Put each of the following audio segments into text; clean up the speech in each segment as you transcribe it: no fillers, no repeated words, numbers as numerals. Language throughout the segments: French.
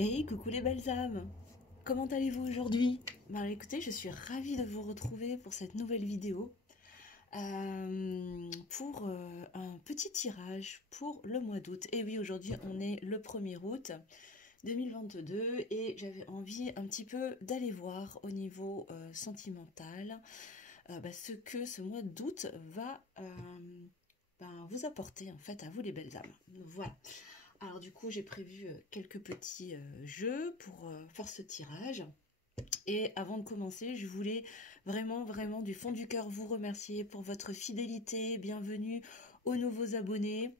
Hey, coucou les belles âmes! Comment allez-vous aujourd'hui? Ben écoutez, je suis ravie de vous retrouver pour cette nouvelle vidéo pour un petit tirage pour le mois d'août. Et oui, aujourd'hui on est le 1er août 2022 et j'avais envie un petit peu d'aller voir au niveau sentimental ce que ce mois d'août va vous apporter en fait à vous les belles âmes. Voilà. Alors du coup, j'ai prévu quelques petits jeux pour faire ce tirage. Et avant de commencer, je voulais vraiment du fond du cœur vous remercier pour votre fidélité. Bienvenue aux nouveaux abonnés.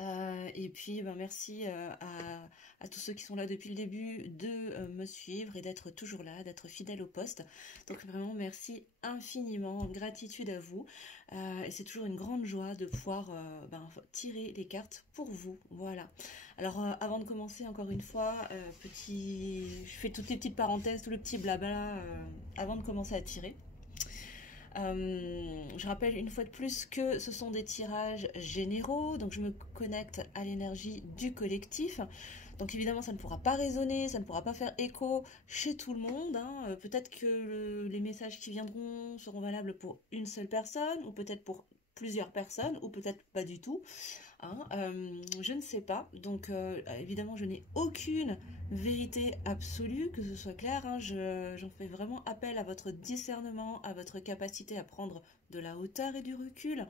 Et puis merci à tous ceux qui sont là depuis le début de me suivre et d'être toujours là, d'être fidèle au poste. Donc vraiment merci infiniment, gratitude à vous. Et c'est toujours une grande joie de pouvoir tirer les cartes pour vous. Voilà. Alors avant de commencer, encore une fois, je fais toutes les petites parenthèses, tout le petit blabla avant de commencer à tirer. Je rappelle une fois de plus que ce sont des tirages généraux, donc je me connecte à l'énergie du collectif. Donc évidemment ça ne pourra pas résonner, ça ne pourra pas faire écho chez tout le monde, hein. Peut-être que les messages qui viendront seront valables pour une seule personne, ou peut-être pour plusieurs personnes, ou peut-être pas du tout. Je ne sais pas, donc évidemment je n'ai aucune vérité absolue, que ce soit clair, j'en fais vraiment appel à votre discernement, à votre capacité à prendre de la hauteur et du recul,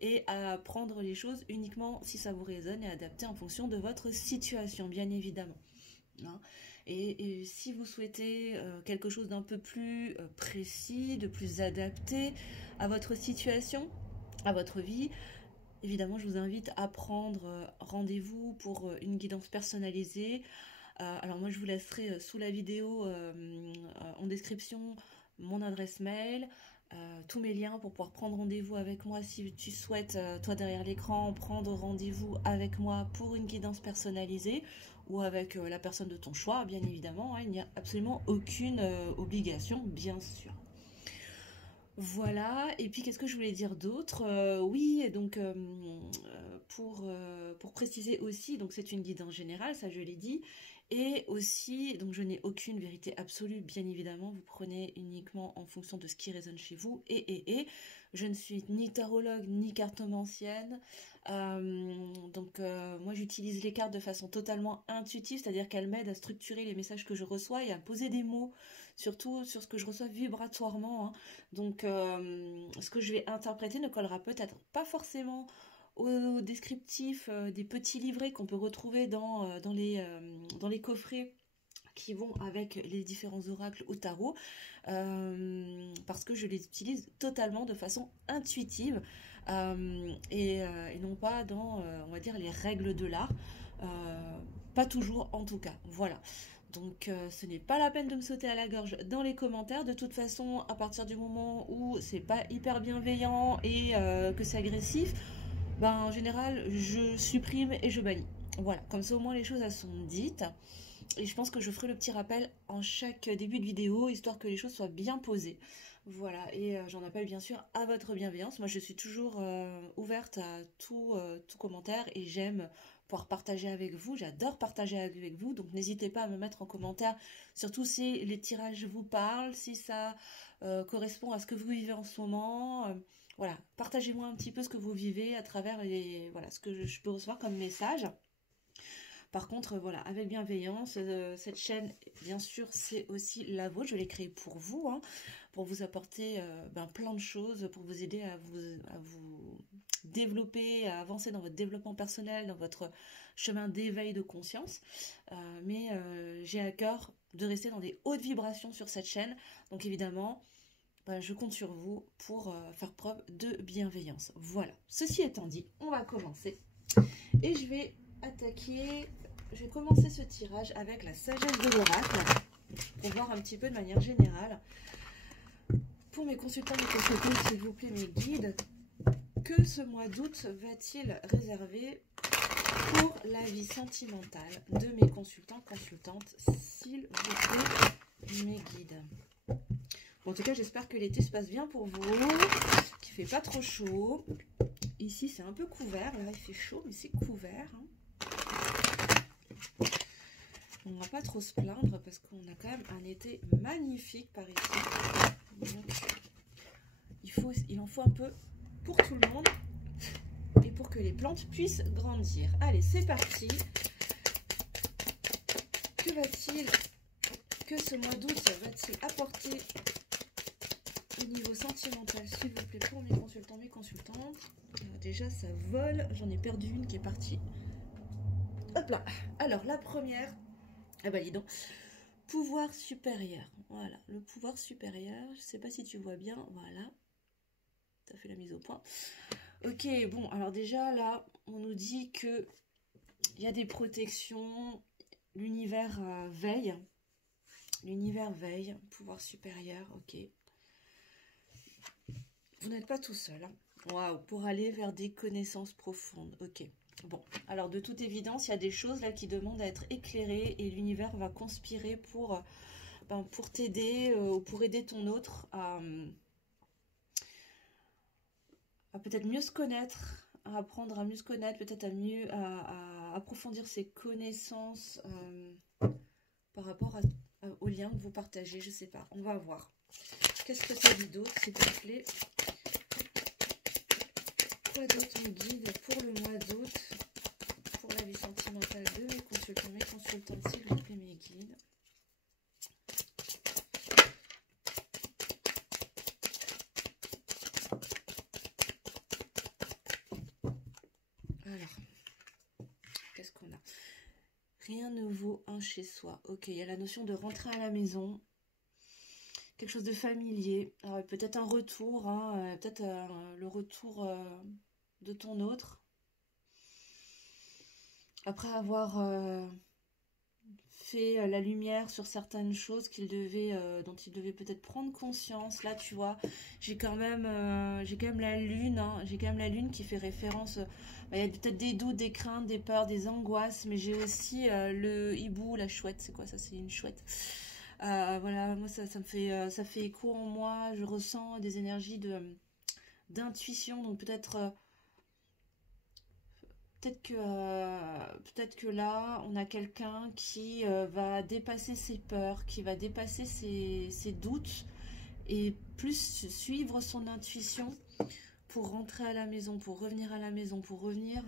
et à prendre les choses uniquement si ça vous résonne et adapter en fonction de votre situation, bien évidemment. Et si vous souhaitez quelque chose d'un peu plus précis, de plus adapté à votre situation, à votre vie, évidemment, je vous invite à prendre rendez-vous pour une guidance personnalisée. Alors moi, je vous laisserai sous la vidéo en description mon adresse mail, tous mes liens pour pouvoir prendre rendez-vous avec moi si tu souhaites, toi derrière l'écran, prendre rendez-vous avec moi pour une guidance personnalisée ou avec la personne de ton choix, bien évidemment. Il n'y a absolument aucune obligation, bien sûr. Voilà, et puis qu'est-ce que je voulais dire d'autre? Oui, et donc pour préciser aussi, donc c'est une guidance générale, ça je l'ai dit, et aussi, donc je n'ai aucune vérité absolue, bien évidemment, vous prenez uniquement en fonction de ce qui résonne chez vous, et je ne suis ni tarologue, ni cartomancienne, moi j'utilise les cartes de façon totalement intuitive, c'est-à-dire qu'elles m'aident à structurer les messages que je reçois et à poser des mots, surtout sur ce que je reçois vibratoirement, Donc ce que je vais interpréter ne collera peut-être pas forcément au descriptif des petits livrets qu'on peut retrouver dans les coffrets qui vont avec les différents oracles au tarot, parce que je les utilise totalement de façon intuitive et non pas dans, on va dire, les règles de l'art, pas toujours en tout cas, voilà. Donc ce n'est pas la peine de me sauter à la gorge dans les commentaires. De toute façon, à partir du moment où c'est pas hyper bienveillant et que c'est agressif, en général, je supprime et je bannis. Voilà, comme ça au moins les choses elles sont dites. Et je pense que je ferai le petit rappel en chaque début de vidéo, histoire que les choses soient bien posées. Voilà, et j'en appelle bien sûr à votre bienveillance. Moi je suis toujours ouverte à tout commentaire et j'aime pouvoir partager avec vous, j'adore partager avec vous, donc n'hésitez pas à me mettre en commentaire, surtout si les tirages vous parlent, si ça correspond à ce que vous vivez en ce moment. Voilà, partagez-moi un petit peu ce que vous vivez à travers ce que je peux recevoir comme message. Par contre, voilà, avec bienveillance, cette chaîne, bien sûr, c'est aussi la vôtre. Je l'ai créée pour vous, pour vous apporter plein de choses, pour vous aider à vous développer, à avancer dans votre développement personnel, dans votre chemin d'éveil de conscience. Mais j'ai à cœur de rester dans des hautes vibrations sur cette chaîne. Donc évidemment, je compte sur vous pour faire preuve de bienveillance. Voilà, ceci étant dit, on va commencer. Et je vais commencer ce tirage avec la sagesse de l'oracle pour voir un petit peu de manière générale pour mes consultants et consultantes, s'il vous plaît, mes guides, que ce mois d'août va-t-il réserver pour la vie sentimentale de mes consultants, consultantes, s'il vous plaît, mes guides. Bon, en tout cas, j'espère que l'été se passe bien pour vous, qu'il fait pas trop chaud. Ici, c'est un peu couvert, là, il fait chaud, mais c'est couvert, on ne va pas trop se plaindre parce qu'on a quand même un été magnifique par ici. Donc, il en faut un peu pour tout le monde et pour que les plantes puissent grandir. Allez, c'est parti. Que ce mois d'août va-t-il apporter au niveau sentimental, s'il vous plaît, pour mes consultants, mes consultantes? Alors déjà, ça vole. J'en ai perdu une qui est partie. Hop là. Alors, la première. Ah bah dis donc. Pouvoir supérieur. Voilà, le pouvoir supérieur. Je sais pas si tu vois bien. Voilà. Ça fait la mise au point. Ok, bon, alors déjà, là, on nous dit que il y a des protections. L'univers veille. L'univers veille. Pouvoir supérieur, ok. Vous n'êtes pas tout seul. Hein. Waouh, pour aller vers des connaissances profondes. Ok. Bon, alors de toute évidence, il y a des choses là qui demandent à être éclairées et l'univers va conspirer pour t'aider ou pour aider ton autre à peut-être mieux se connaître, à apprendre à mieux se connaître, peut-être à approfondir ses connaissances par rapport aux liens que vous partagez. Je sais pas, on va voir. Qu'est-ce que ça dit d'autre, s'il te plaît? Quoi d'autre me guide pour le mois d'août, pour la vie sentimentale de mes consultantes, s'il vous plaît, mes guides. Alors, qu'est-ce qu'on a? Rien ne vaut un chez soi. Ok, il y a la notion de rentrer à la maison. Quelque chose de familier. Peut-être un retour, hein, peut-être le retour de ton autre. Après avoir fait la lumière sur certaines choses dont il devait peut-être prendre conscience. Là, tu vois, j'ai quand même la lune, hein, j'ai quand même la lune qui fait référence. Il y a peut-être des doutes, des craintes, des peurs, des angoisses, mais j'ai aussi le hibou, la chouette. C'est quoi ça? C'est une chouette. Voilà, moi ça fait écho en moi. Je ressens des énergies d'intuition, donc peut-être que là, on a quelqu'un qui va dépasser ses peurs, qui va dépasser ses doutes et plus suivre son intuition pour rentrer à la maison, pour revenir à la maison, pour revenir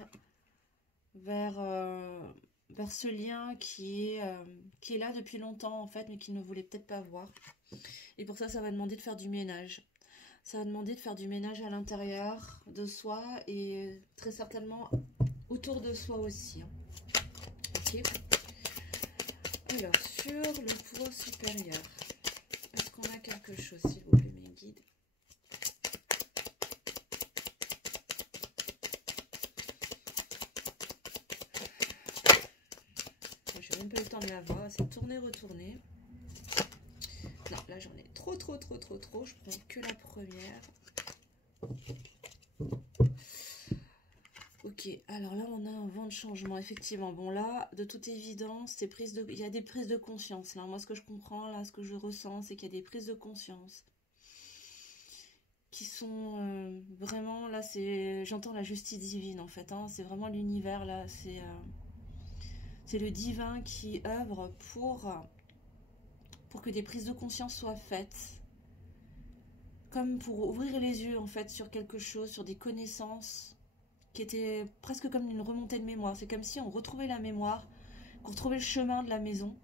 vers ce lien qui est là depuis longtemps en fait, mais qu'il ne voulait peut-être pas voir. Et pour ça, ça va demander de faire du ménage. Ça va demander de faire du ménage à l'intérieur de soi et très certainement autour de soi aussi. Hein. Ok. Alors, sur le pouvoir supérieur, est-ce qu'on a quelque chose, s'il vous plaît, mes guides? Je n'ai même pas eu le temps de la voir. C'est tourner, retourner. Non, là, j'en ai trop. Je prends que la première. Ok, alors là on a un vent de changement, effectivement. Bon là, de toute évidence, il y a des prises de conscience. Là, moi ce que je comprends, là, ce que je ressens, c'est qu'il y a des prises de conscience qui sont vraiment, là, j'entends la justice divine en fait. Hein, c'est vraiment l'univers là, c'est le divin qui œuvre pour que des prises de conscience soient faites. Comme pour ouvrir les yeux en fait sur quelque chose, sur des connaissances qui était presque comme une remontée de mémoire. C'est comme si on retrouvait la mémoire, qu'on retrouvait le chemin de la maison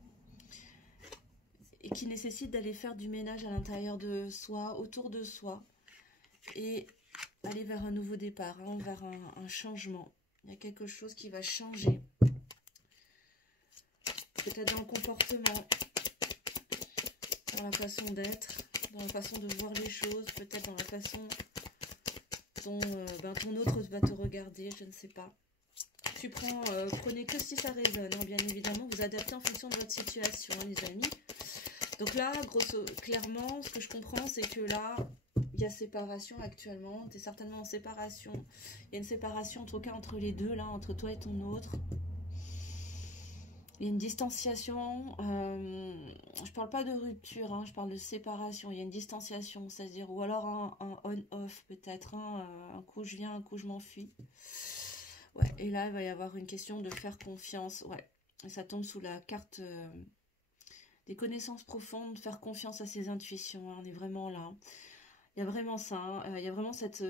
et qui nécessite d'aller faire du ménage à l'intérieur de soi, autour de soi et aller vers un nouveau départ, hein, vers un changement. Il y a quelque chose qui va changer. Peut-être dans le comportement, dans la façon d'être, dans la façon de voir les choses, peut-être dans la façon dont ton autre va te regarder, je ne sais pas. Prenez que si ça résonne, hein, bien évidemment, vous adaptez en fonction de votre situation, hein, les amis. Donc là, clairement, ce que je comprends, c'est que là, il y a séparation actuellement, tu es certainement en séparation. Il y a une séparation, en tout cas, entre les deux, là, entre toi et ton autre. Il y a une distanciation, je parle pas de rupture, hein, je parle de séparation, il y a une distanciation, c'est-à-dire, ou alors un on-off peut-être, hein, un coup je viens, un coup je m'enfuis. Ouais, et là il va y avoir une question de faire confiance, ouais. Et ça tombe sous la carte des connaissances profondes, faire confiance à ses intuitions. Hein, on est vraiment là. Hein. Il y a vraiment ça. Hein, il y a vraiment cette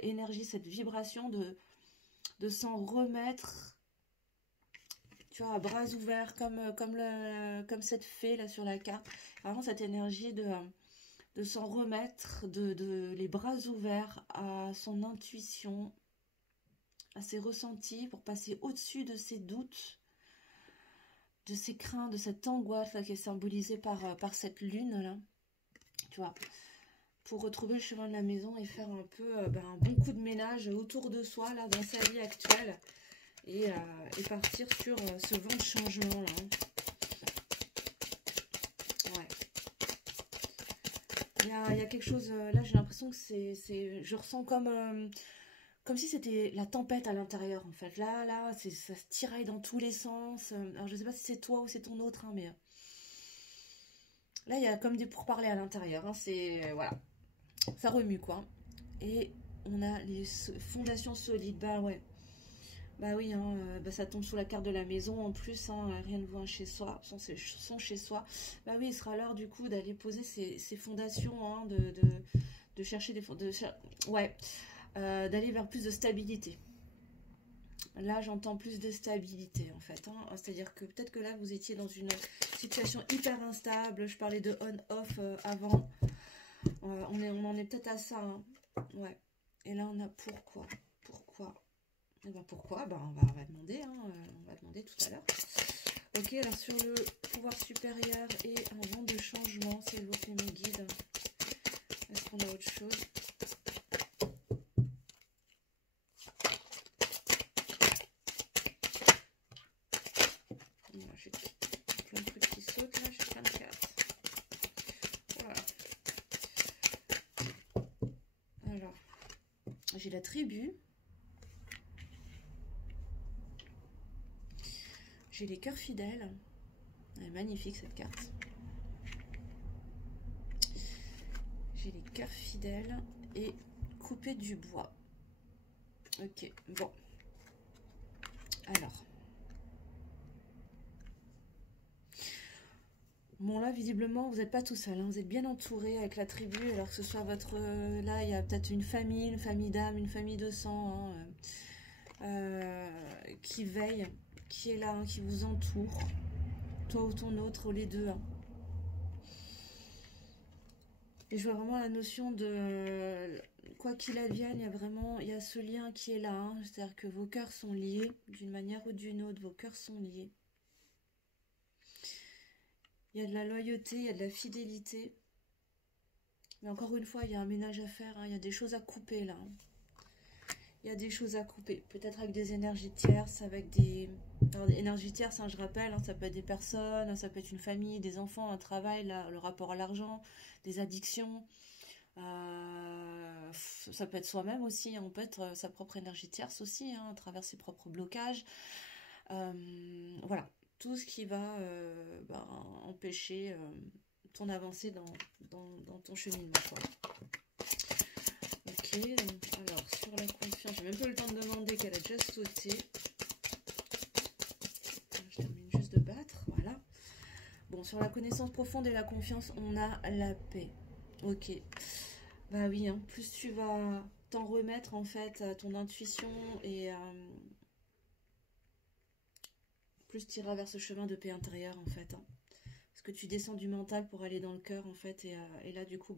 énergie, cette vibration de s'en remettre, tu vois, à bras ouverts, comme cette fée là sur la carte. Vraiment cette énergie de s'en remettre, de les bras ouverts à son intuition, à ses ressentis, pour passer au-dessus de ses doutes, de ses craintes, de cette angoisse là, qui est symbolisée par cette lune là, tu vois, pour retrouver le chemin de la maison et faire un peu un bon coup de ménage autour de soi là, dans sa vie actuelle, et partir sur ce vent de changement là. Hein. Ouais. Il y a quelque chose, là j'ai l'impression que je ressens comme si c'était la tempête à l'intérieur en fait. Là, ça se tiraille dans tous les sens. Alors je sais pas si c'est toi ou c'est ton autre, hein, mais là il y a comme des pourparlers à l'intérieur. Hein, voilà, ça remue quoi. Et on a les fondations solides. Bah ouais. Bah oui, hein, ça tombe sous la carte de la maison en plus, hein, rien ne vaut un chez soi, son chez soi. Bah oui, il sera l'heure du coup d'aller poser ses fondations, hein, de chercher ouais, d'aller vers plus de stabilité. Là, j'entends plus de stabilité en fait. Hein. C'est-à-dire que peut-être que là, vous étiez dans une situation hyper instable. Je parlais de on-off avant. On en est peut-être à ça. Hein. Ouais. Et là, on a pourquoi. Et ben pourquoi, on va demander, hein, on va demander tout à l'heure. Ok, alors sur le pouvoir supérieur et un vent de changement, c'est l'eau qui me guide. Est-ce qu'on a autre chose? J'ai plein de trucs qui sautent là, j'ai plein de cartes. Voilà. Alors, j'ai la tribu. J'ai les cœurs fidèles. Elle est magnifique cette carte. J'ai les cœurs fidèles et couper du bois. Ok, bon. Alors. Bon là, visiblement, vous n'êtes pas tout seul. Hein. Vous êtes bien entouré avec la tribu. Alors que ce soit votre... là, il y a peut-être une famille d'âme, une famille de sang. Hein, qui veille, qui est là, hein, qui vous entoure. Toi ou ton autre, ou les deux. Hein. Et je vois vraiment la notion de quoi qu'il advienne, il y a ce lien qui est là. Hein. C'est-à-dire que vos cœurs sont liés d'une manière ou d'une autre. Vos cœurs sont liés. Il y a de la loyauté, il y a de la fidélité. Mais encore une fois, il y a un ménage à faire. Hein. Il y a des choses à couper là. Hein. Il y a des choses à couper. Peut-être avec des énergies tierces, avec des... Alors, des énergies tierces, hein, je rappelle, hein, ça peut être des personnes, ça peut être une famille, des enfants, un travail, là, le rapport à l'argent, des addictions. Ça peut être soi-même aussi, hein, on peut être sa propre énergie tierce aussi, hein, à travers ses propres blocages. Voilà, tout ce qui va empêcher ton avancée dans ton cheminement. Quoi. Ok, donc, alors sur la confiance, j'ai même pas eu le temps de demander qu'elle a déjà sauté. Je termine juste de battre, voilà. Bon, sur la connaissance profonde et la confiance, on a la paix. Ok. Bah oui, hein, plus tu vas t'en remettre en fait à ton intuition et plus tu iras vers ce chemin de paix intérieure en fait. Hein. Parce que tu descends du mental pour aller dans le cœur en fait et là du coup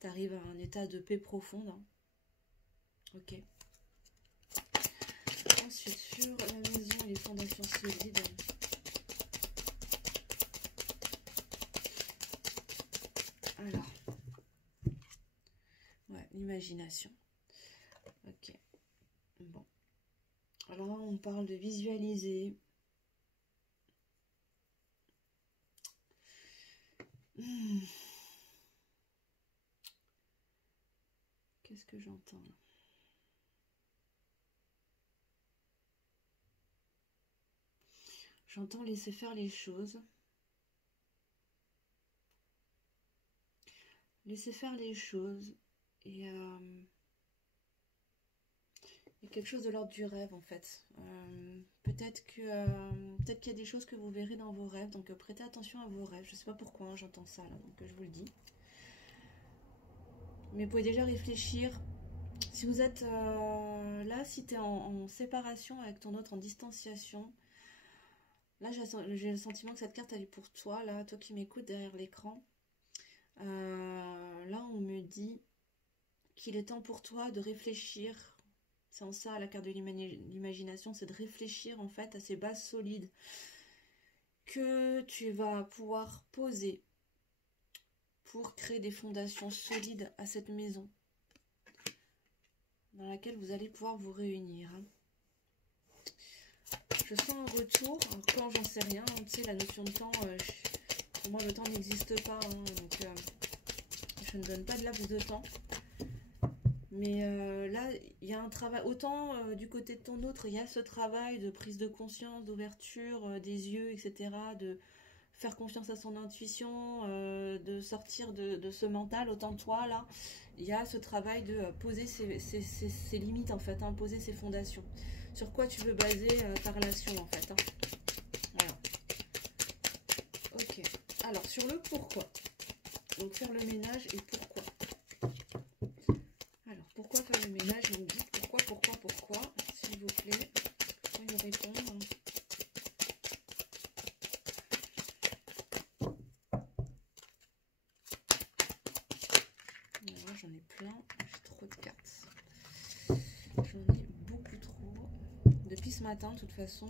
tu arrives à un état de paix profonde. Hein. Ok. Ensuite sur la maison et les fondations solides. Alors. Ouais, l'imagination. Ok. Bon. Alors là, on parle de visualiser. Qu'est-ce que j'entends là? J'entends laisser faire les choses. Laisser faire les choses et quelque chose de l'ordre du rêve en fait. Peut-être qu'il y a des choses que vous verrez dans vos rêves, donc prêtez attention à vos rêves. Je sais pas pourquoi hein, j'entends ça là, donc je vous le dis. Mais vous pouvez déjà réfléchir. Si vous êtes là, si tu es en séparation avec ton autre, en distanciation, là j'ai le sentiment que cette carte elle est pour toi, là, toi qui m'écoutes derrière l'écran. Là on me dit qu'il est temps pour toi de réfléchir. C'est en ça la carte de l'imagination, c'est de réfléchir en fait à ces bases solides que tu vas pouvoir poser pour créer des fondations solides à cette maison dans laquelle vous allez pouvoir vous réunir. Je sens un retour, quand j'en sais rien, tu sais la notion de temps, pour moi le temps n'existe pas, hein, donc je ne donne pas de laps de temps. Mais là, il y a un travail, autant du côté de ton autre, il y a ce travail de prise de conscience, d'ouverture des yeux, etc., de faire confiance à son intuition, de sortir de ce mental, autant toi, là, il y a ce travail de poser ses limites, en fait, hein, poser ses fondations. Sur quoi tu veux baser ta relation, en fait. Hein. Voilà. Ok. Alors, sur le pourquoi. Donc, faire le ménage et pourquoi. Alors, pourquoi faire le ménage? Donc, dites pourquoi, s'il vous plaît. Pourquoi me répondre? Alors, j'en ai plein, j'ai trop de cartes. J'en ai beaucoup trop. Depuis ce matin, de toute façon,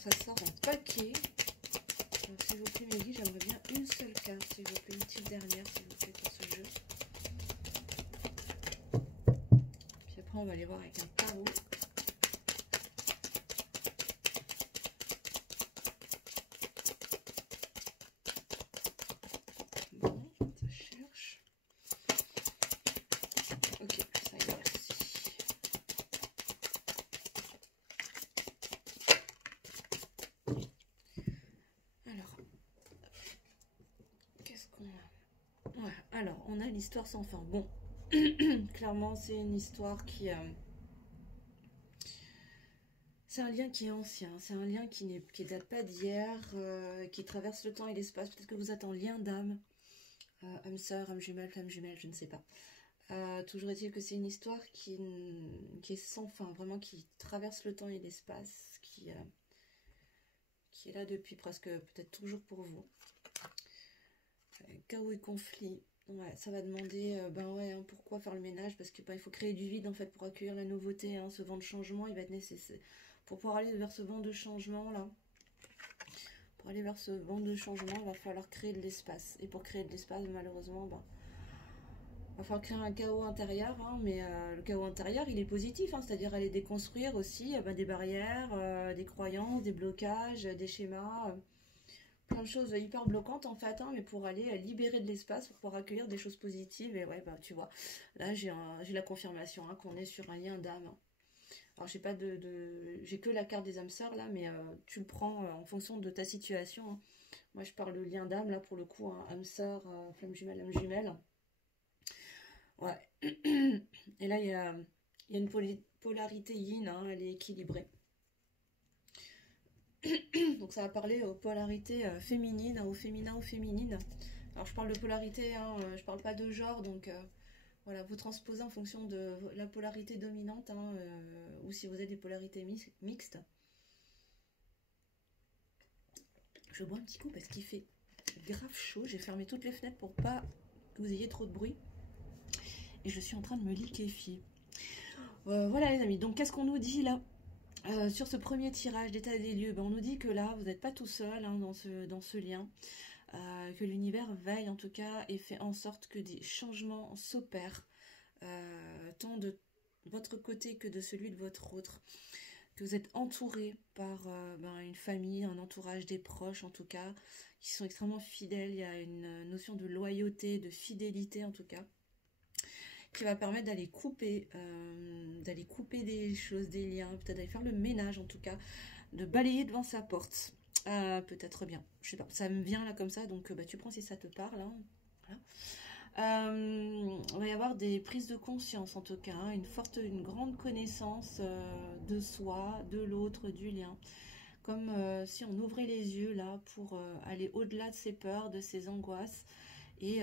ça sort en paquet. Donc, s'il vous plaît, mes guides, j'aimerais bien une seule carte, s'il vous plaît, une petite dernière, s'il vous plaît, pour ce jeu. Puis après, on va aller voir avec un tarot. Bon, ça cherche. Ok, ça y est, merci. Alors, qu'est-ce qu'on a? Ouais, alors, on a l'histoire sans fin. Bon, clairement, c'est une histoire qui... c'est un lien qui est ancien, c'est un lien qui date pas d'hier, qui traverse le temps et l'espace. Peut-être que vous êtes en lien d'âme, âme sœur, âme jumelle, flamme jumelle, je ne sais pas. Toujours est-il que c'est une histoire qui est sans fin, vraiment qui traverse le temps et l'espace, qui est là depuis presque, peut-être toujours pour vous. Chaos et conflit, ouais, ça va demander, ben ouais, hein, pourquoi faire le ménage? Parce que il faut créer du vide en fait pour accueillir la nouveauté, hein, ce vent de changement, il va être nécessaire. Pour pouvoir aller vers ce vent de changement là, pour aller vers ce vent de changement, il va falloir créer de l'espace. Et pour créer de l'espace, malheureusement, ben, il va falloir créer un chaos intérieur, hein, mais le chaos intérieur, il est positif, hein, c'est-à-dire aller déconstruire aussi des barrières, des croyances, des blocages, des schémas, plein de choses hyper bloquantes en fait, hein, mais pour aller libérer de l'espace, pour pouvoir accueillir des choses positives. Et ouais, bah tu vois, là j'ai la confirmation hein, qu'on est sur un lien d'âme. Hein. Alors j'ai pas j'ai que la carte des âmes sœurs là, mais tu le prends en fonction de ta situation. Hein. Moi je parle de lien d'âme là pour le coup, hein, âme sœur, flamme jumelle, âme jumelle. Ouais. Et là il y a une polarité yin, hein, elle est équilibrée. Donc ça va parler aux polarités féminines, au féminin, aux féminines. Alors je parle de polarité, hein, je parle pas de genre, donc voilà, vous transposez en fonction de la polarité dominante, hein, ou si vous avez des polarités mixtes. Je bois un petit coup parce qu'il fait grave chaud, j'ai fermé toutes les fenêtres pour pas que vous ayez trop de bruit. Et je suis en train de me liquéfier. Voilà les amis, donc qu'est-ce qu'on nous dit là sur ce premier tirage d'état des lieux? On nous dit que là, vous n'êtes pas tout seul hein, dans ce lien, que l'univers veille en tout cas et fait en sorte que des changements s'opèrent, tant de votre côté que de celui de votre autre, que vous êtes entouré par une famille, un entourage, des proches en tout cas, qui sont extrêmement fidèles. Il y a une notion de loyauté, de fidélité en tout cas, qui va permettre d'aller couper des choses, des liens, peut-être d'aller faire le ménage en tout cas, de balayer devant sa porte, peut-être bien, je sais pas, ça me vient là comme ça, donc tu prends si ça te parle, hein. Il va y avoir des prises de conscience en tout cas, hein, une grande connaissance de soi, de l'autre, du lien. Comme si on ouvrait les yeux là pour aller au-delà de ses peurs, de ses angoisses et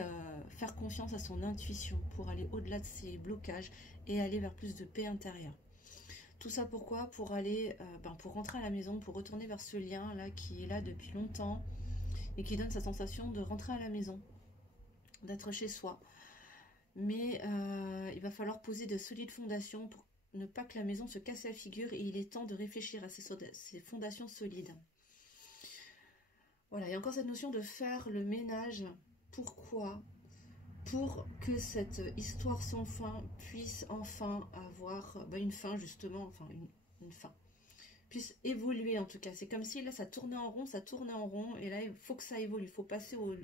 faire confiance à son intuition pour aller au-delà de ses blocages et aller vers plus de paix intérieure. Tout ça pourquoi? Pour aller, pour rentrer à la maison, pour retourner vers ce lien là qui est là depuis longtemps et qui donne sa sensation de rentrer à la maison, d'être chez soi. Mais il va falloir poser de solides fondations pour ne pas que la maison se casse la figure et il est temps de réfléchir à ces fondations solides. Voilà, il y a encore cette notion de faire le ménage. Pourquoi? Pour que cette histoire sans fin puisse enfin avoir une fin justement, enfin une fin. Puisse évoluer en tout cas. C'est comme si là ça tournait en rond, et là il faut que ça évolue. Il faut passer au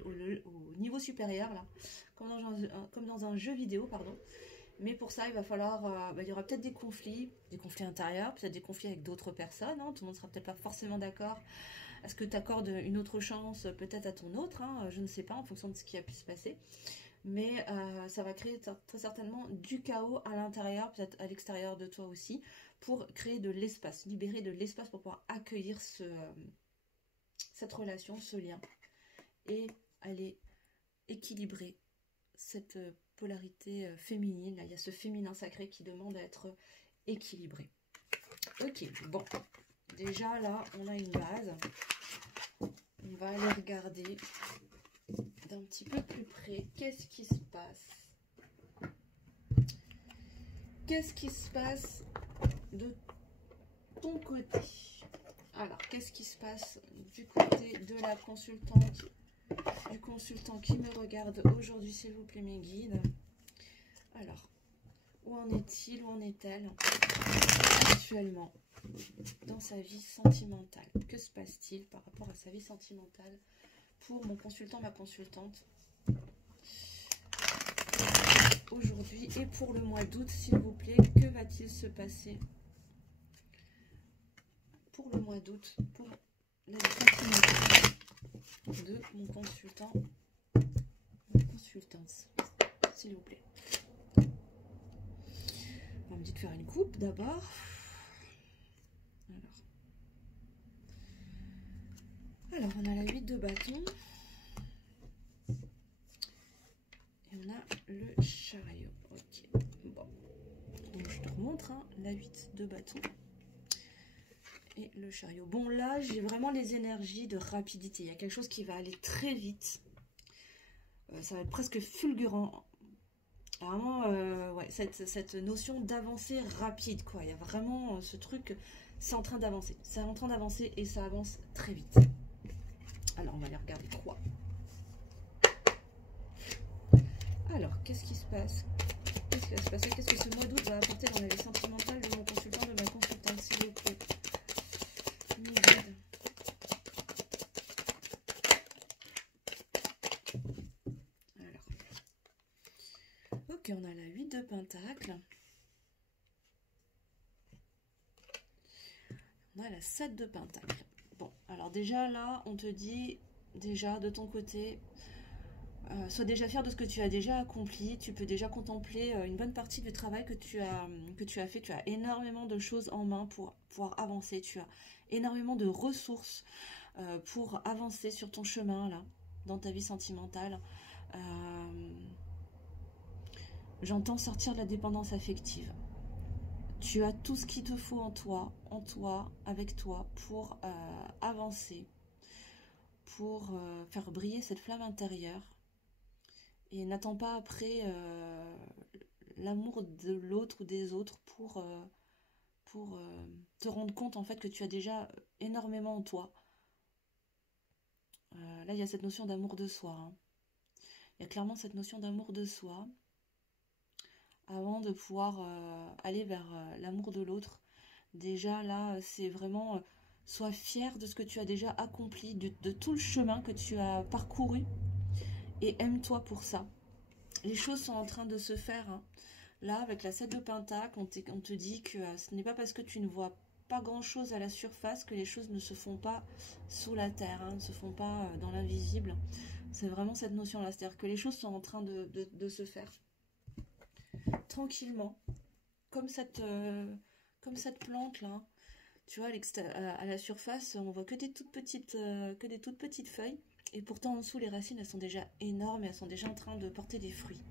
niveau supérieur là, comme dans un jeu vidéo, pardon. Mais pour ça, il va falloir, il y aura peut-être des conflits intérieurs, peut-être des conflits avec d'autres personnes, hein, tout le monde sera peut-être pas forcément d'accord. Est-ce que tu accordes une autre chance peut-être à ton autre, hein, je ne sais pas, en fonction de ce qui a pu se passer. Mais ça va créer très certainement du chaos à l'intérieur, peut-être à l'extérieur de toi aussi, pour créer de l'espace, libérer de l'espace pour pouvoir accueillir cette relation, ce lien, et aller équilibrer cette polarité féminine. Là, il y a ce féminin sacré qui demande à être équilibré. Ok, bon, déjà là, on a une base. On va aller regarder d'un petit peu plus près. Qu'est-ce qui se passe? Qu'est-ce qui se passe de ton côté? Alors, qu'est-ce qui se passe du côté de la consultante, du consultant qui me regarde aujourd'hui, s'il vous plaît, mes guides? Alors, où en est-il, où en est-elle actuellement dans sa vie sentimentale? Que se passe-t-il par rapport à sa vie sentimentale pour mon consultant, ma consultante, aujourd'hui et pour le mois d'août, s'il vous plaît? Que va-t-il se passer pour le mois d'août, pour la vie sentimentale de mon consultant, ma consultante, s'il vous plaît? On me dit de faire une coupe d'abord. Alors, on a la 8 de bâton. Et on a le chariot. Ok, bon. Donc, je te remontre, hein, la 8 de bâton. Et le chariot. Bon, là, j'ai vraiment les énergies de rapidité. Il y a quelque chose qui va aller très vite. Ça va être presque fulgurant. Vraiment, ouais, cette notion d'avancer rapide, quoi. Il y a vraiment ce truc, c'est en train d'avancer. C'est en train d'avancer et ça avance très vite. Alors, on va aller regarder 3. Alors, qu'est-ce qui se passe? Qu'est-ce qui va se passer? Qu'est-ce que ce mois d'août va apporter dans la vie sentimentale de mon consultant, de ma consultante, s'il vous plaît? Alors. Ok, on a la 8 de pentacle. On a la 7 de pentacle. Bon, alors déjà là, on te dit, déjà de ton côté, sois déjà fier de ce que tu as déjà accompli. Tu peux déjà contempler une bonne partie du travail que tu as fait. Tu as énormément de choses en main pour pouvoir avancer. Tu as énormément de ressources pour avancer sur ton chemin là, dans ta vie sentimentale. J'entends sortir de la dépendance affective. Tu as tout ce qu'il te faut en toi, avec toi, pour avancer, pour faire briller cette flamme intérieure. Et n'attends pas après l'amour de l'autre ou des autres pour te rendre compte en fait que tu as déjà énormément en toi. Là, il y a cette notion d'amour de soi. Hein. Il y a clairement cette notion d'amour de soi. Avant de pouvoir aller vers l'amour de l'autre. Déjà là, c'est vraiment sois fier de ce que tu as déjà accompli, de tout le chemin que tu as parcouru, et aime-toi pour ça. Les choses sont en train de se faire. Hein. Là, avec la 7 de pentacle, on te dit que ce n'est pas parce que tu ne vois pas grand chose à la surface que les choses ne se font pas sous la terre, hein, ne se font pas dans l'invisible. C'est vraiment cette notion-là. C'est-à-dire que les choses sont en train de se faire. Tranquillement. Comme cette plante-là. Tu vois, à la surface, on voit que des toutes petites feuilles. Et pourtant, en dessous, les racines, elles sont déjà énormes et elles sont déjà en train de porter des fruits.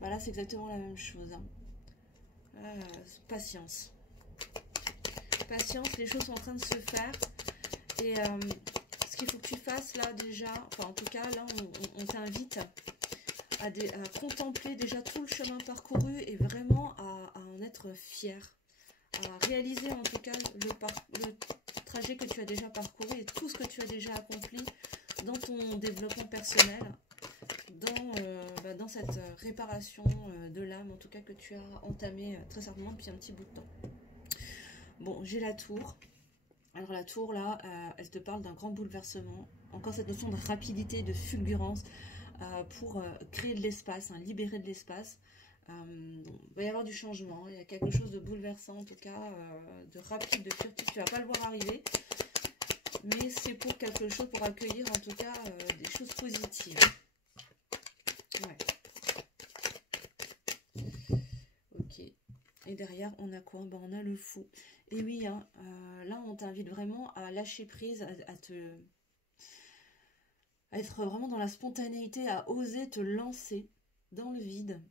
Voilà, c'est exactement la même chose. Hein. Patience. Patience, les choses sont en train de se faire. Et ce qu'il faut que tu fasses là déjà, enfin en tout cas là on t'invite à contempler déjà tout le chemin parcouru et vraiment à en être fier, à réaliser en tout cas le trajet que tu as déjà parcouru et tout ce que tu as déjà accompli dans ton développement personnel, dans cette réparation de l'âme en tout cas que tu as entamé très certainement depuis un petit bout de temps. Bon, j'ai la tour. Alors la tour là, elle te parle d'un grand bouleversement. Encore cette notion de rapidité, de fulgurance pour créer de l'espace, hein, libérer de l'espace. Il va y avoir du changement, il y a quelque chose de bouleversant en tout cas, de rapide, de furtif. Tu vas pas le voir arriver, mais c'est pour quelque chose, pour accueillir en tout cas des choses positives. Ouais. Ok. Et derrière, on a quoi? Ben, on a le fou. Et oui, hein, là, on t'invite vraiment à lâcher prise, à être vraiment dans la spontanéité, à oser te lancer dans le vide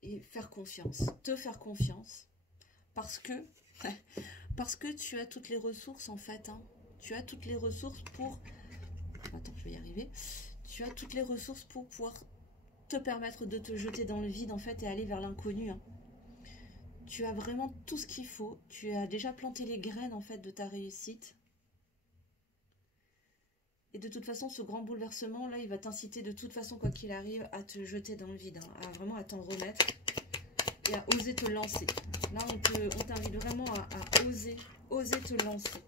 et faire confiance, te faire confiance, parce que tu as toutes les ressources en fait. Hein. Tu as toutes les ressources pour... Attends, je vais y arriver. Tu as toutes les ressources pour pouvoir te permettre de te jeter dans le vide en fait et aller vers l'inconnu. Hein. Tu as vraiment tout ce qu'il faut. Tu as déjà planté les graines en fait de ta réussite. Et de toute façon, ce grand bouleversement, là, il va t'inciter de toute façon, quoi qu'il arrive, à te jeter dans le vide. Hein, vraiment à t'en remettre et à oser te lancer. Là, on t'invite vraiment à oser te lancer.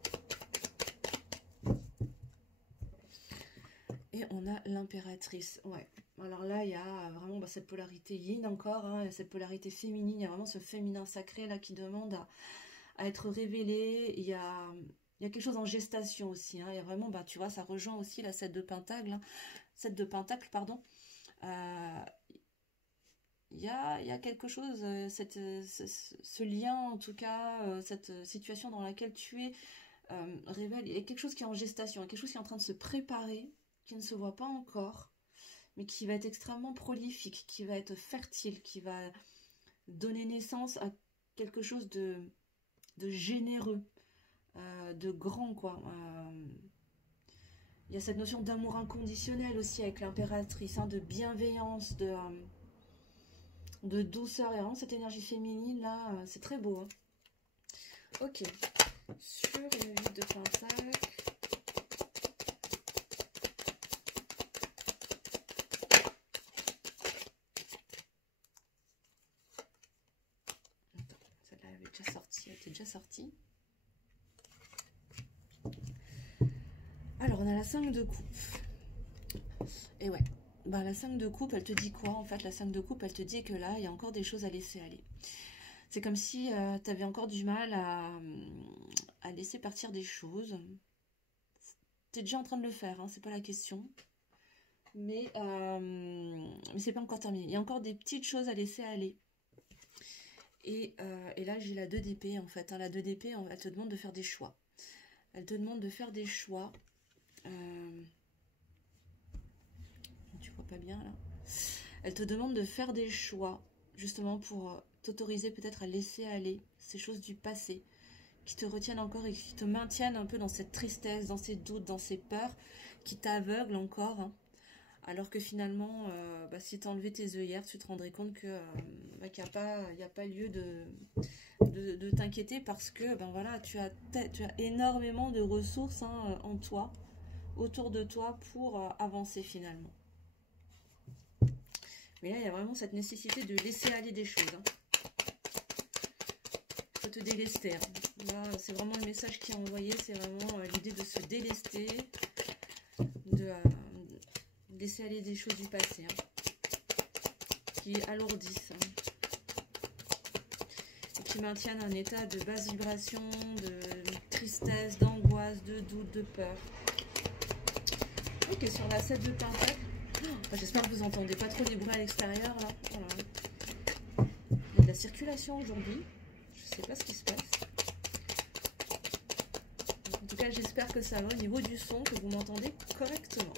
Et on a l'impératrice. Ouais. Alors là, il y a vraiment cette polarité yin encore, hein, cette polarité féminine. Il y a vraiment ce féminin sacré là qui demande à être révélé. Il y a quelque chose en gestation aussi. Hein. Il y a vraiment, tu vois, ça rejoint aussi la 7 de Pentacle. Hein, 7 de Pentacle, pardon. Il y a quelque chose, ce lien en tout cas, cette situation dans laquelle tu es révèle. Il y a quelque chose qui est en gestation, quelque chose qui est en train de se préparer, qui ne se voit pas encore, mais qui va être extrêmement prolifique, qui va être fertile, qui va donner naissance à quelque chose de généreux, de grand, quoi. Il y a cette notion d'amour inconditionnel aussi avec l'impératrice, hein, de bienveillance, de douceur, et vraiment cette énergie féminine là, c'est très beau. Hein. Ok, sur le 8 de Pentacle. Elle était déjà sortie. Alors, on a la 5 de coupe. Et ouais, la 5 de coupe, elle te dit quoi? En fait, la 5 de coupe, elle te dit que là, il y a encore des choses à laisser aller. C'est comme si tu avais encore du mal à laisser partir des choses. Tu es déjà en train de le faire, hein, c'est pas la question. Mais c'est pas encore terminé. Il y a encore des petites choses à laisser aller. Et là, j'ai la 2 d'épée, en fait. Hein. La 2 d'épée, elle te demande de faire des choix. Elle te demande de faire des choix. Tu vois pas bien, là. Elle te demande de faire des choix, justement, pour t'autoriser peut-être à laisser aller ces choses du passé qui te retiennent encore et qui te maintiennent un peu dans cette tristesse, dans ces doutes, dans ces peurs, qui t'aveuglent encore, hein. Alors que finalement, si tu enlevais tes œillères, tu te rendrais compte que qu'il n'y a pas lieu de t'inquiéter parce que voilà, tu as énormément de ressources, hein, en toi, autour de toi pour avancer finalement. Mais là, il y a vraiment cette nécessité de laisser aller des choses. Hein. Il faut te délester. Hein. Là, c'est vraiment le message qui est envoyé, c'est vraiment l'idée de se délester, de laisser aller des choses du passé, hein, qui alourdissent, hein, et qui maintiennent un état de basse vibration, de tristesse, d'angoisse, de doute, de peur. Ok, sur la 7 de Pentacle. J'espère que vous entendez pas trop les bruits à l'extérieur là. Voilà. Il y a de la circulation aujourd'hui. Je sais pas ce qui se passe. En tout cas, j'espère que ça va au niveau du son, que vous m'entendez correctement.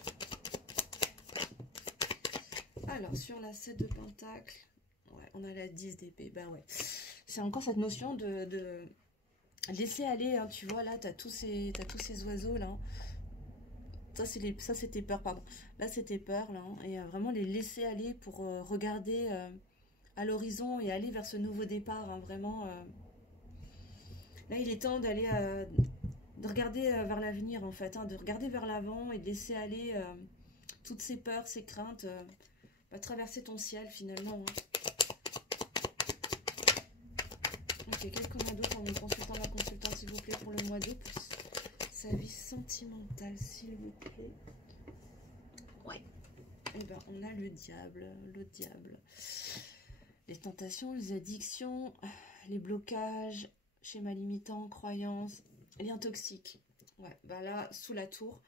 Alors, sur la 7 de Pentacle, ouais, on a la 10 d'épée. Ben ouais. C'est encore cette notion de laisser aller. Hein, tu vois, là, tu as tous ces oiseaux là. Ça, c'est tes peurs, pardon. Là, c'est tes peurs, là. Hein, et vraiment les laisser aller pour regarder à l'horizon et aller vers ce nouveau départ. Hein, vraiment. Là, il est temps d'aller... de regarder vers l'avenir, en fait. Hein, de regarder vers l'avant et de laisser aller toutes ces peurs, ces craintes. Traverser ton ciel, finalement. Hein. Ok, qu'est-ce qu'on a d'autre pour mes consultants, ma consultante, s'il vous plaît, pour le mois d'août? Sa vie sentimentale, s'il vous plaît. Ouais. Et ben, on a le diable. Les tentations, les addictions, les blocages, schémas limitants, croyances, liens toxiques. Ouais, bah là, sous la tour,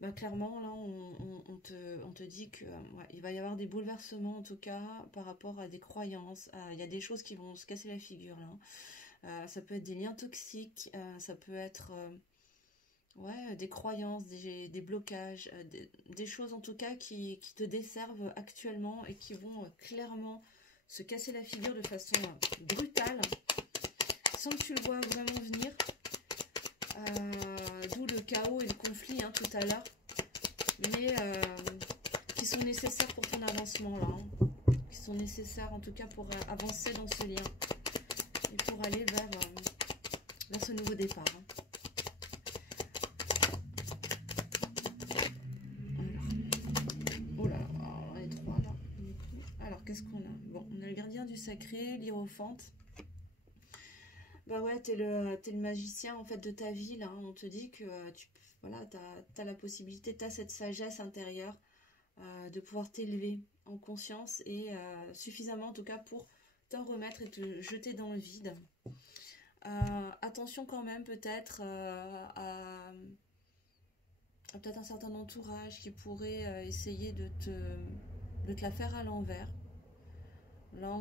bah clairement, là, on te dit que ouais, il va y avoir des bouleversements, en tout cas, par rapport à des croyances. Il y a des choses qui vont se casser la figure, là. Ça peut être des liens toxiques, ça peut être... ouais, des croyances, des blocages, des choses en tout cas qui te desservent actuellement et qui vont clairement se casser la figure de façon brutale, sans que tu le vois vraiment venir. D'où le chaos et le conflit hein, tout à l'heure, mais qui sont nécessaires pour ton avancement là, hein, qui sont nécessaires en tout cas pour avancer dans ce lien et pour aller vers ce nouveau départ. Hein. Qu'est-ce qu'on a? Bon, on a le gardien du sacré, l'hiérophante. Bah ouais, t'es le magicien en fait de ta vie, là. Hein. On te dit que voilà, t'as la possibilité, t'as cette sagesse intérieure de pouvoir t'élever en conscience et suffisamment en tout cas pour t'en remettre et te jeter dans le vide. Attention quand même peut-être à peut-être un certain entourage qui pourrait essayer de te la faire à l'envers. Là,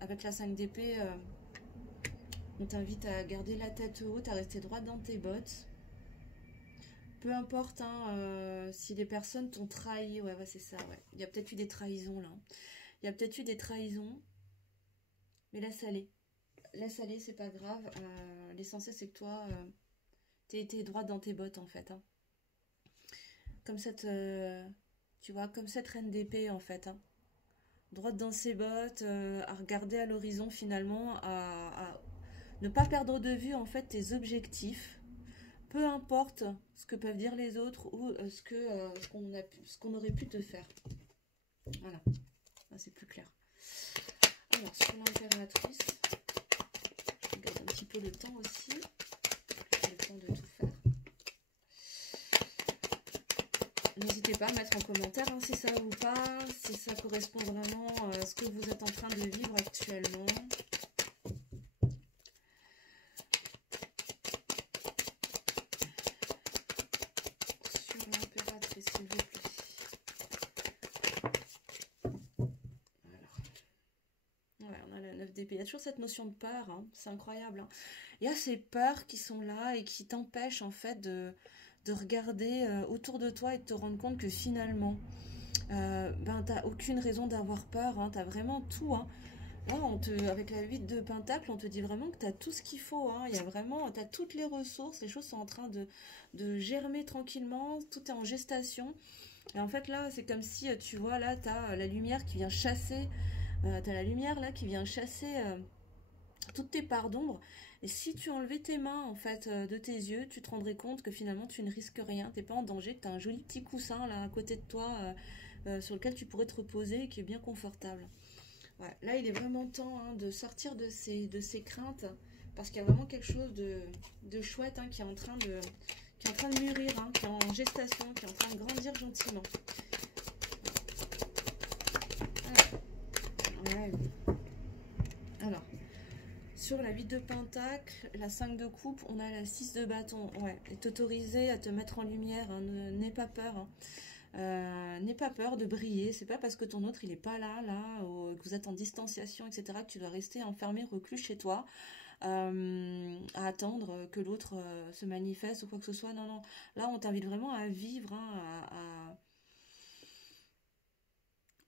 avec la 5 d'épée, on t'invite à garder la tête haute, à rester droite dans tes bottes. Peu importe hein, si les personnes t'ont trahi, ouais, c'est ça, ouais. Il y a peut-être eu des trahisons là. Il y a peut-être eu des trahisons, mais laisse aller. Laisse aller, c'est pas grave. L'essentiel, c'est que toi, t'es droite dans tes bottes en fait. Hein. Comme cette, tu vois, comme cette reine d'épée en fait. Hein. Droite dans ses bottes, à regarder à l'horizon finalement, à ne pas perdre de vue en fait tes objectifs, peu importe ce que peuvent dire les autres ou ce qu'on aurait pu te faire. Voilà, c'est plus clair. Alors sur l'impératrice, je regarde un petit peu le temps aussi, j'ai le temps de tout faire. N'hésitez pas à mettre en commentaire hein, si ça vous parle, si ça correspond vraiment à ce que vous êtes en train de vivre actuellement. Sur l'impératrice, s'il vous plaît. Alors. Ouais, on a la 9 d'épée. Il y a toujours cette notion de peur, hein, c'est incroyable. Hein. Il y a ces peurs qui sont là et qui t'empêchent en fait de regarder autour de toi et de te rendre compte que finalement, t'as aucune raison d'avoir peur, hein, t'as vraiment tout. Hein. Là, avec la 8 de Pentacle, on te dit vraiment que t'as tout ce qu'il faut. Hein. Il y a vraiment, t'as toutes les ressources, les choses sont en train de germer tranquillement, tout est en gestation. Et en fait, là, c'est comme si, tu vois, là, t'as la lumière qui vient chasser, t'as la lumière là qui vient chasser toutes tes parts d'ombre. Et si tu enlevais tes mains en fait de tes yeux, tu te rendrais compte que finalement tu ne risques rien, t'es pas en danger, que tu as un joli petit coussin là à côté de toi sur lequel tu pourrais te reposer et qui est bien confortable. Ouais, là il est vraiment temps hein, de sortir de ces craintes parce qu'il y a vraiment quelque chose de chouette hein, qui est en train de mûrir, hein, qui est en gestation, qui est en train de grandir gentiment. sur la 8 de pentacle, la 5 de coupe, on a la 6 de bâton. Ouais, et t'autoriser à te mettre en lumière, hein, n'aie pas peur. Hein. N'aie pas peur de briller. C'est pas parce que ton autre il est pas là, que vous êtes en distanciation, etc., que tu dois rester enfermé, reclus chez toi, à attendre que l'autre se manifeste ou quoi que ce soit. Non, non. Là, on t'invite vraiment à vivre, hein,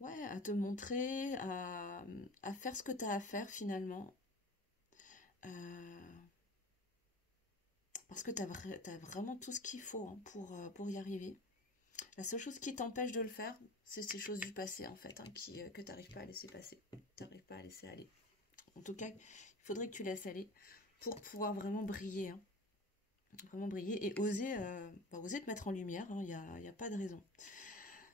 ouais, à te montrer, à faire ce que tu as à faire finalement. Parce que tu as vraiment tout ce qu'il faut, hein, pour y arriver. La seule chose qui t'empêche de le faire, c'est ces choses du passé en fait, hein, que tu n'arrives pas à laisser passer. Tu n'arrives pas à laisser aller. En tout cas, il faudrait que tu laisses aller pour pouvoir vraiment briller. Hein. Vraiment briller et oser te mettre en lumière. Il n'y a pas de raison.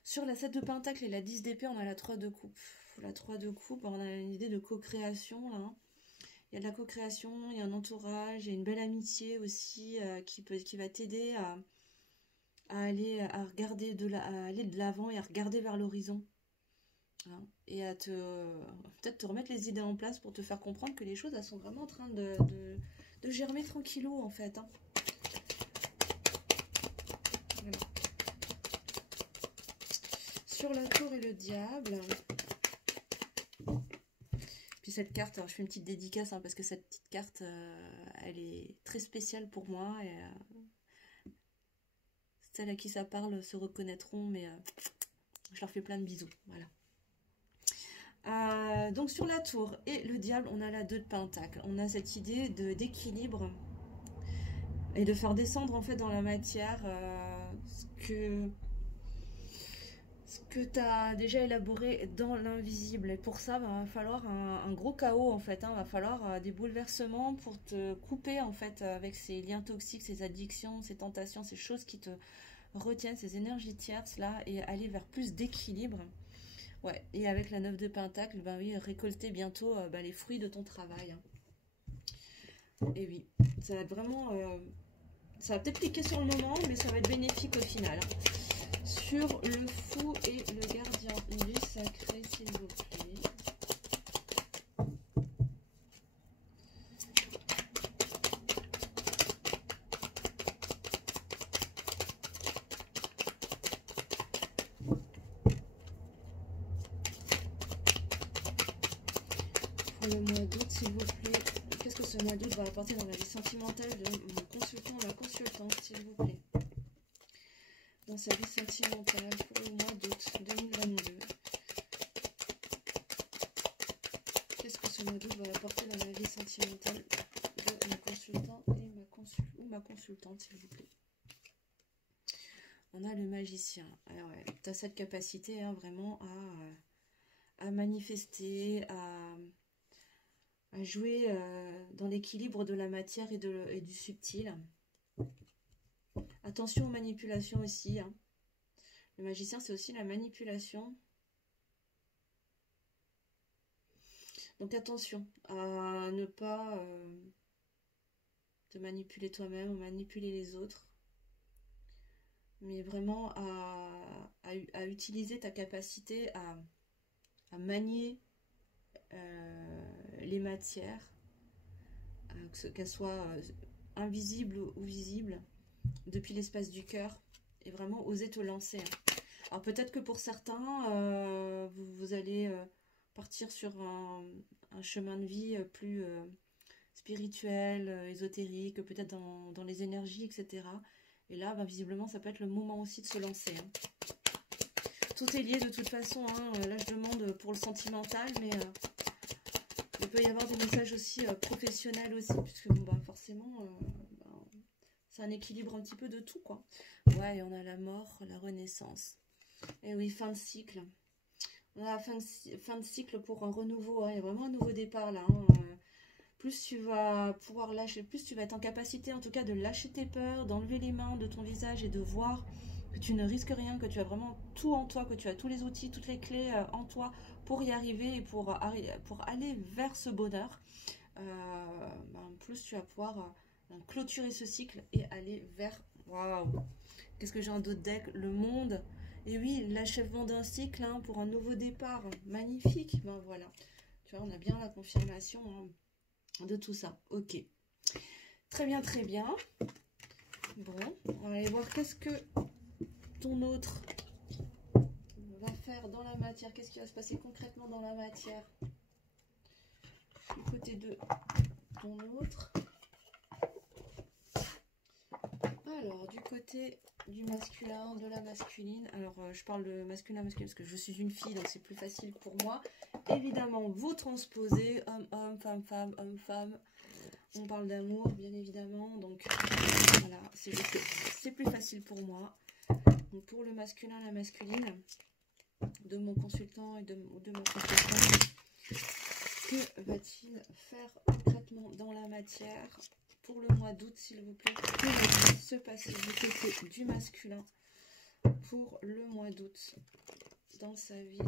Sur la 7 de pentacle et la 10 d'épée, on a la 3 de coupe. La 3 de coupe, on a une idée de co-création là. Hein. Il y a de la co-création, il y a un entourage, il y a une belle amitié aussi qui va t'aider à aller de l'avant et à regarder vers l'horizon. Hein, et à peut-être te remettre les idées en place pour te faire comprendre que les choses elles sont vraiment en train de germer tranquillou en fait. Hein. Voilà. Sur la tour et le diable. Puis cette carte, alors je fais une petite dédicace hein, parce que cette petite carte, elle est très spéciale pour moi. Et, celles à qui ça parle se reconnaîtront, mais je leur fais plein de bisous. Voilà. Donc sur la tour et le diable, on a la 2 de pentacle. On a cette idée d'équilibre et de faire descendre en fait dans la matière ce que tu as déjà élaboré dans l'invisible. Et pour ça, va falloir un gros chaos en fait. Hein. Va falloir des bouleversements pour te couper en fait avec ces liens toxiques, ces addictions, ces tentations, ces choses qui te retiennent, ces énergies tierces là, et aller vers plus d'équilibre. Ouais, et avec la 9 de pentacle, ben oui, récolter bientôt les fruits de ton travail. Hein. Et oui, ça va être vraiment... ça va peut-être piquer sur le moment, mais ça va être bénéfique au final. Hein. Sur le fou et le gardien du sacré, s'il vous plaît. Pour le mois d'août, s'il vous plaît. Qu'est-ce que ce mois d'août va apporter dans la vie sentimentale de mon consultant ou ma consultante, s'il vous plaît? Dans sa vie sentimentale pour le mois d'août 2022. Qu'est-ce que ce mois d'août va apporter dans la vie sentimentale de mon consultant et ma consultante, s'il vous plaît? On a le magicien. Alors ouais, tu as cette capacité hein, vraiment à manifester, à jouer dans l'équilibre de la matière et du subtil. Attention aux manipulations aussi. Hein. Le magicien, c'est aussi la manipulation. Donc attention à ne pas te manipuler toi-même ou manipuler les autres. Mais vraiment à utiliser ta capacité à manier les matières, qu'elles soient invisibles ou visibles, depuis l'espace du cœur, et vraiment oser te lancer. Hein. Alors peut-être que pour certains, vous allez partir sur un chemin de vie plus spirituel, ésotérique, peut-être dans les énergies, etc. Et là, visiblement, ça peut être le moment aussi de se lancer. Hein. Tout est lié de toute façon. Hein. Là, je demande pour le sentimental, mais il peut y avoir des messages aussi professionnels aussi, puisque bon, forcément... c'est un équilibre un petit peu de tout, quoi. Ouais, et on a la mort, la renaissance. Et oui, fin de cycle. On a la fin de cycle pour un renouveau. Hein. Il y a vraiment un nouveau départ, là. Hein. Plus tu vas pouvoir lâcher, plus tu vas être en capacité, en tout cas, de lâcher tes peurs, d'enlever les mains de ton visage et de voir que tu ne risques rien, que tu as vraiment tout en toi, que tu as tous les outils, toutes les clés en toi pour y arriver et pour aller vers ce bonheur. Plus tu vas pouvoir... clôturer ce cycle et aller vers... Waouh! Qu'est-ce que j'ai en d'autres decks? Le monde. Et oui, l'achèvement d'un cycle hein, pour un nouveau départ. Magnifique. Ben voilà. Tu vois, on a bien la confirmation. Hein. de tout ça. Ok. Très bien, très bien. Bon, on va aller voir qu'est-ce que ton autre va faire dans la matière. Qu'est-ce qui va se passer concrètement dans la matière du côté de ton autre. Alors, du côté du masculin, de la masculine. Alors, je parle de masculin, parce que je suis une fille, donc c'est plus facile pour moi. Évidemment, vous transposez homme-homme, femme-femme, homme-femme. On parle d'amour, bien évidemment. Donc, voilà, c'est plus facile pour moi. Donc, pour le masculin, la masculine, de mon consultant et de mon consultant, que va-t-il faire concrètement dans la matière pour le mois d'août, s'il vous plaît? Que va-t-il se passer du côté du masculin pour le mois d'août dans sa vie?